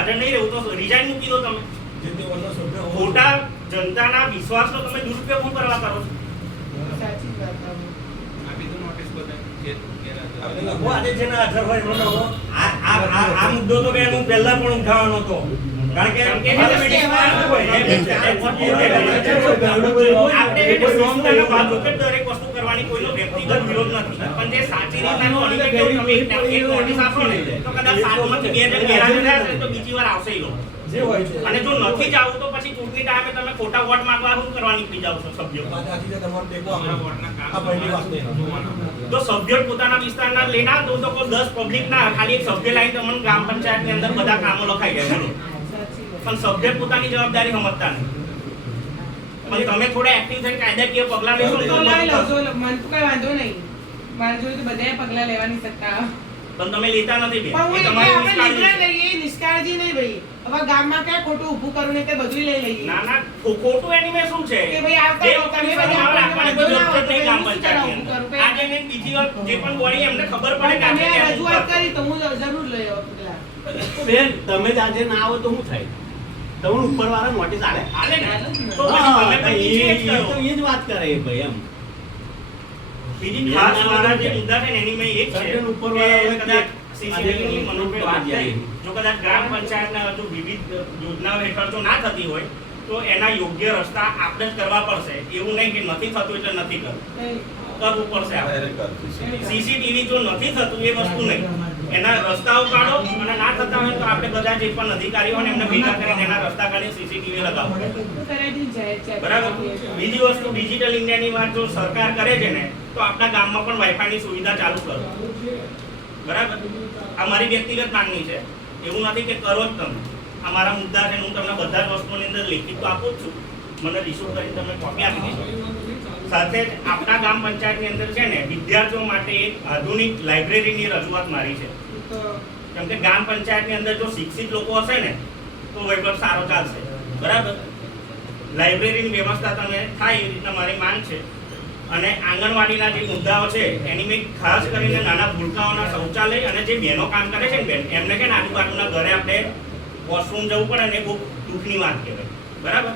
હાજર નહીં રહેવું તો રિઝાઇન મૂકી દો તમે. ખોટા જનતાના વિશ્વાસનો તમે દુરુપયોગ શું કરવા કરો છો? સાચી વાત આપી તો નોટિસ બધાય આજે જેના હાજર હોય એમનો આ મુદ્દો તો બેન હું પહેલા પણ ઉઠાવવાનો હતો, કારણ કે આપણે દરેક વસ્તુ કરવાની કોઈનો વ્યક્તિગત વિરોધ નથી, પણ જે સાચી રીતના તમે એક નોટિસ આપો ને તો કદાચ 7 માંથી 2 જણ ગેરહાજર થશે તો બીજી વાર આવશે ઈ લોકો. જે હોય છે અને જો નથી જાવ તો પછી ચૂંટણી ટાઈમે તમે ખોટા વોટ માંગવા શું કરવા નીકળી જાવ છો સભ્યો? તો સભ્યો પોતાના વિસ્તારના લઈને આવતો તો કોઈ 10 પબ્લિક ના ખાલી એક સભ્ય લાઈન તમને ગ્રામ પંચાયત ની અંદર બધા કામો લખાઈ જાય બોલો, પણ સભ્ય પોતાની જવાબદારી સમજતા નહીં. પણ તમે થોડા એક્ટિવ થઈને કાયદાકીય પગલાં લેશો તો લઈ લો જો મને તો કઈ વાંધો નહીં, મારે જોયું તો બધાએ પગલા લેવાની સત્તા, પણ તમે લેતા નથી બેન. પણ એ હું તમારી આપણે નિષ્કાળજી નિર્ણય લઈએ નિષ્કાળજી નહીં ભાઈ. હવે ગામમાં ક્યાં ખોટું ઊભું કરવું ને તે બધું લઈ લઈએ. ના ના ખોટું એની મેં શું છે કે ભાઈ આવતા જે લોકો તમે તમે બધા રાખવાની વાંધો જરૂર ના જ નહીં ગામ હોય તો પંચાયતની ઊભું અંદર. કરું. આજે મેં બીજી વાર જે પણ બોડી એમને ખબર પડે કે તમે આપણે આ કેમ રજૂઆત કરવું. કરી તો હું જરૂર લઈ આવું પગલા. બેન તમે જ આજે ના આવો તો શું થાય? તમને ઉપરવાળા નોટિસ આલે? હાલે ને? હાલે જ ને. તો પછી તમે હા, પણ નીચે જ કરો. તો એ જ વાત કરે એ ભાઈ એમ. બીજી ખાસ મારા જે મુદ્દા છે ને એની મેં એ જ છે સર્જન કે ઉપરવાળા હોય કદાચ તે સીસીટીવીની મનોબળ વાત થઈ. જો કદાચ ગ્રામ પંચાયતના હજુ વિવિધ યોજનાઓ હેઠળ જો ના થતી હોય તો એના યોગ્ય રસ્તા આપણે જ કરવા પડશે. એવું નહીં કે નથી થતું એટલે નથી કરવું, કરવું પડશે આપણે. સીસીટીવી જો નથી થતું એ વસ્તુ નહીં, એના રસ્તાઓ કાઢો અને ના થતા હોય તો આપણે બધા જે પણ અધિકારીઓ હોય ને એમને ભેગા કરીને એના રસ્તા કાઢી સીસીટીવી લગાવો. તો કરાવી દીધી જાય છે. બરાબર. બીજી વસ્તુ ડિજિટલ ઇન્ડિયાની વાત જો સરકાર કરે છે ને તો આપણા ગામમાં પણ વાઈફાઈની સુવિધા ચાલુ કરો. બરાબર. આ મારી વ્યક્તિગત માંગણી છે, એવું નથી કે કરો જ તમે. આ મારા મુદ્દા છે, હું તમને બધા જ વસ્તુઓની અંદર લેખિત તો આપું જ છું, મને રિસ્યુ કરીને તમને કોપી આપી દઈશું. સાથે જ આપણા ગામ પંચાયતની અંદર છે ને વિદ્યાર્થીઓ માટે એક આધુનિક લાઇબ્રેરીની રજૂઆત મારી છે. કેમ કે ગ્રામ પંચાયતની અંદર જો શિક્ષિત લોકો હશે ને તો વહીવટ સારો ચાલશે. બરાબર. લાઇબ્રેરીની વ્યવસ્થા તમે થાય એ રીતના મારી માંગ છે. અને આંગણવાડીના જે મુદ્દાઓ છે એની મેં ખાસ કરીને નાના ભૂલકાઓના શૌચાલય અને જે બહેનો કામ કરે છે ને બેન એમને કે આજુબાજુના ઘરે આપણે વોશરૂમ જવું પડે ને એ બહુ દુઃખની વાત કહેવાય. બરાબર.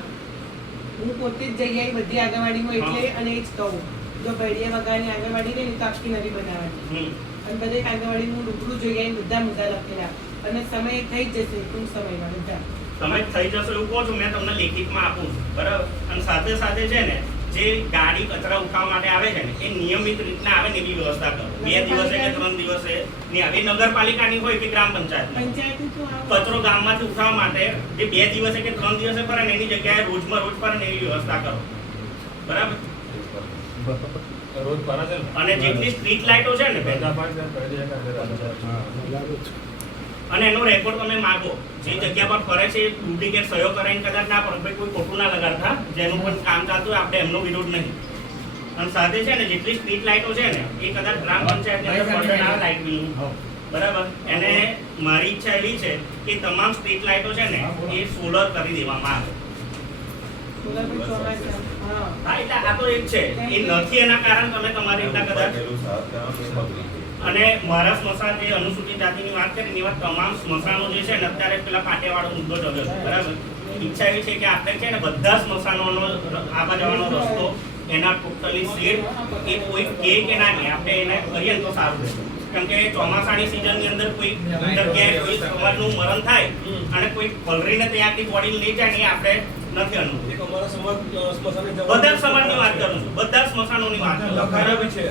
હું પોતે જ જઈ આવી બધી આંગણવાડીમાં એટલે અને એ જ કહું જો ભેડિયા વગાડની આંગણવાડી ને તો આખી નવી બનાવવાની અને બધે આંગણવાડીનું રૂબરૂ જોઈ આવી બધા મુદ્દા લખેલા અને સમય થઈ જ જશે ટૂંક સમયમાં બધા તમે થઈ જશો એવું કહો છો, મેં તમને લેખિતમાં આપું છું. બરાબર. અને સાથે સાથે છે ને જે ગાડી કચરા ઉઠાવવા માટે આવે છે ને એ નિયમિત રીતના આવે ને એવી વ્યવસ્થા કરો. 2 દિવસે કે 3 દિવસે નહીં આવે. નગરપાલિકાની હોય કે ગ્રામ પંચાયત પંચાયતનું તો આ કચરો ગામમાંથી ઉઠાવવા માટે જે 2 દિવસે કે 3 દિવસે ફરે ને એની જગ્યાએ રોજમાં રોજ ફરે ને એવી વ્યવસ્થા કરો. બરાબર. અને જેટલી સ્ટ્રીટ લાઇટો છે ને અને એનો રેકોર્ડ તમે માંગો જે જગ્યા પર ફરે છે ડુપ્લિકેટ સહયોગ કરાઈને કદાચ ના પડે કોઈ ખોટું ના લગાડતા, જેનું પણ કામ ચાલતું હોય આપણે એમનો વિરોધ નહીં. અને સાથે છે ને જેટલી સ્ટ્રીટ લાઇટો છે ને એ કદાચ ગ્રામ પંચાયતની અંદર પડે ના લાઇટ બિલ. બરાબર. એને મારી ઈચ્છા એવી છે કે તમામ સ્ટ્રીટ લાઇટો છે ને એ સોલર કરી દેવામાં આવે. સોલર પર ચોમાસા હા હા એટલે આ તો એક છે એ નથી એના કારણે તમે તમારી રીતના કદાચ. અને મારા સ્મશાન જે અનુસૂચિત જાતિની વાત કરી એવા તમામ સ્મશાનો જે છે ને અત્યારે પેલા પાટેવાળો મુદ્દો ચાલ્યો છે. બરાબર. ઈચ્છા એવી છે કે આપણે છે ને બધા સ્મશાનોનો આવવા જવાનો રસ્તો એના ટોટલી સેટ એ કોઈ કે ના નહીં આપણે એને કરીએ તો સારું રહેશે. કેમ કે ચોમાસાની સિઝનની અંદર કોઈ જગ્યાએ કોઈ સમાજનું મરણ થાય અને કોઈ પલરીને ત્યાંથી બોડી લઈ જાય ને એ આપણે નથી અનુભવ. બધા સમાજની વાત કરું છું, બધા સ્મશાનોની વાત કરું છું. બરાબર છે.